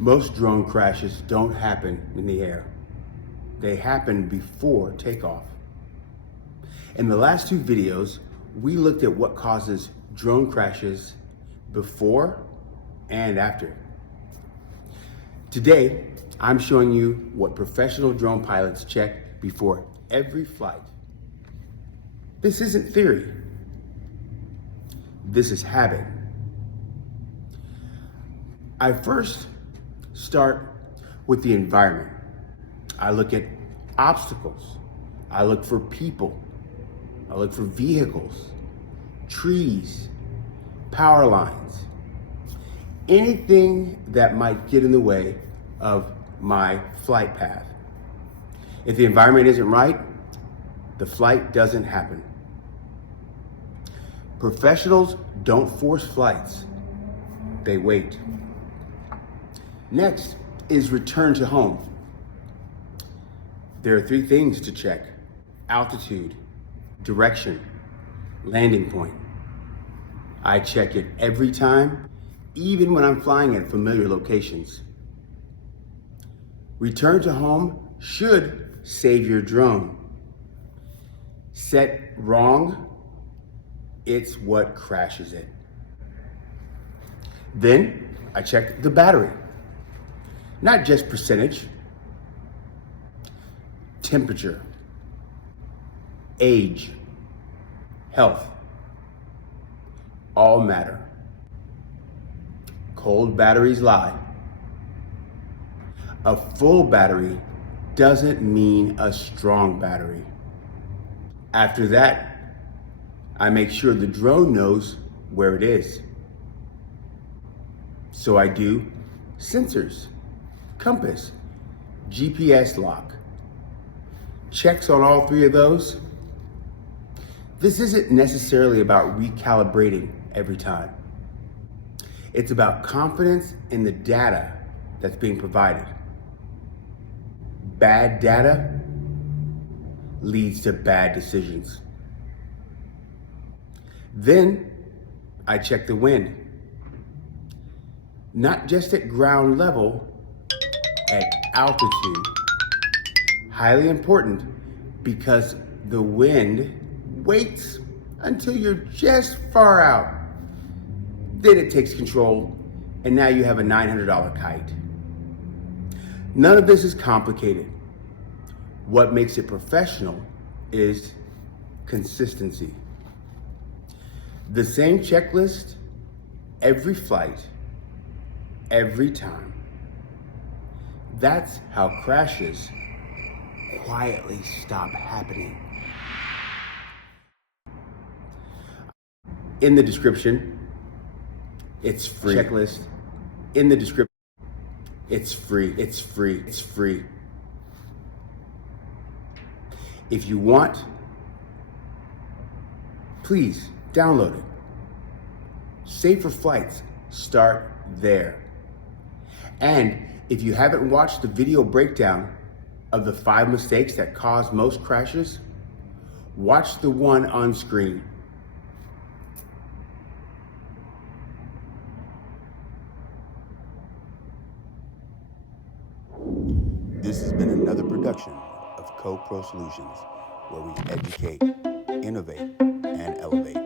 Most drone crashes don't happen in the air. They happen before takeoff. In the last two videos, we looked at what causes drone crashes before and after. Today, I'm showing you what professional drone pilots check before every flight. This isn't theory. This is habit. I first start with the environment. I look at obstacles. I look for people. I look for vehicles, trees, power lines, anything that might get in the way of my flight path. If the environment isn't right, the flight doesn't happen. Professionals don't force flights. They wait. Next is return to home. There are three things to check: altitude, direction, landing point. I check it every time, even when I'm flying at familiar locations. Return to home should save your drone. Set wrong, it's what crashes it. Then I check the battery. Not just percentage, temperature, age, health, all matter. Cold batteries lie. A full battery doesn't mean a strong battery. After that, I make sure the drone knows where it is. So I do sensors, compass, GPS lock. Checks on all three of those. This isn't necessarily about recalibrating every time. It's about confidence in the data that's being provided. Bad data leads to bad decisions. Then I check the wind. Not just at ground level, at altitude. Highly important because the wind waits until you're just far out. Then it takes control, and now you have a $900 kite. None of this is complicated. What makes it professional is consistency. The same checklist, every flight, every time. That's how crashes quietly stop happening. In the description, it's free. Checklist. In the description, it's free. It's free. It's free. If you want, please download it. Safer flights start there. And if you haven't watched the video breakdown of the 5 mistakes that cause most crashes, watch the one on screen. This has been another production of CoProSolutions, where we educate, innovate, and elevate.